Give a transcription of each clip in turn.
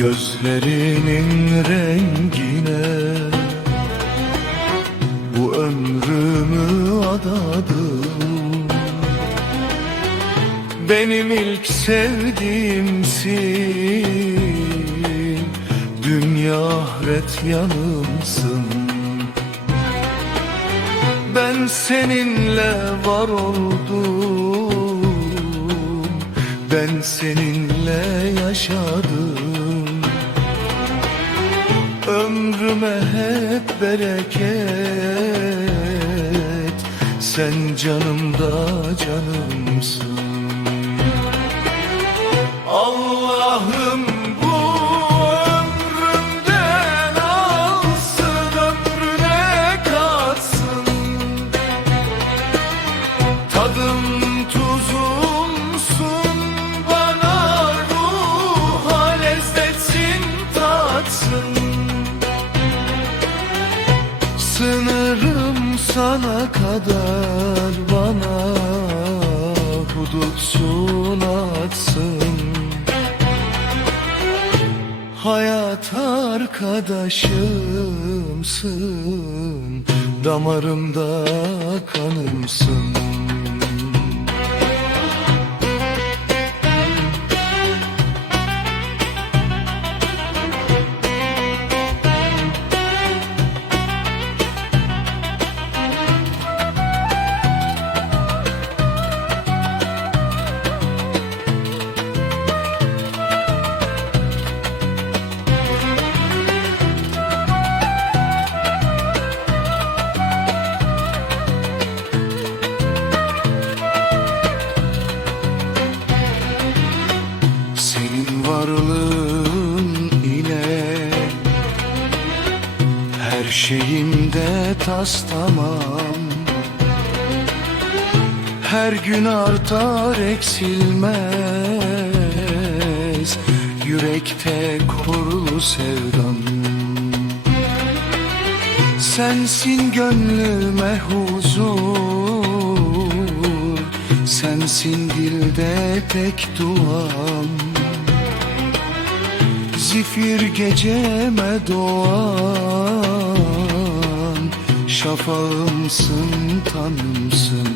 Gözlerinin rengine Bu ömrümü adadım. Benim ilk sevdiğimsin. Dünya ahiret yanımsın. Ben seninle var oldum. Ben seninle yaşadım Ömrüme hep bereket. Sen canımda canımsın Sınırım sana kadar bana hudutsun atsın. Hayat arkadaşımsın Damarımda kanımsın varlığın ile Her şeyimde tas tamam. Her gün artar eksilmez. Yürekte korulu sevdam. Sensin gönlüme huzur. Sensin dilde tek duam Zifir geceme doğan Şafağımsın tanımsın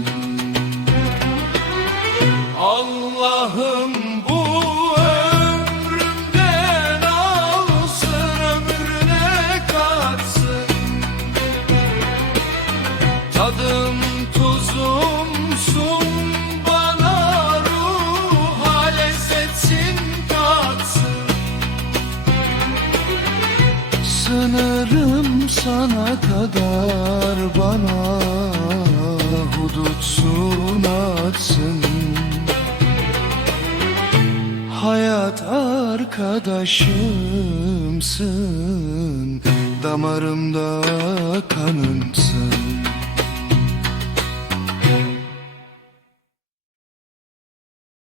Sınırım sana kadar bana hudutsun atsın. Hayat arkadaşımsın Damarımda kanımsın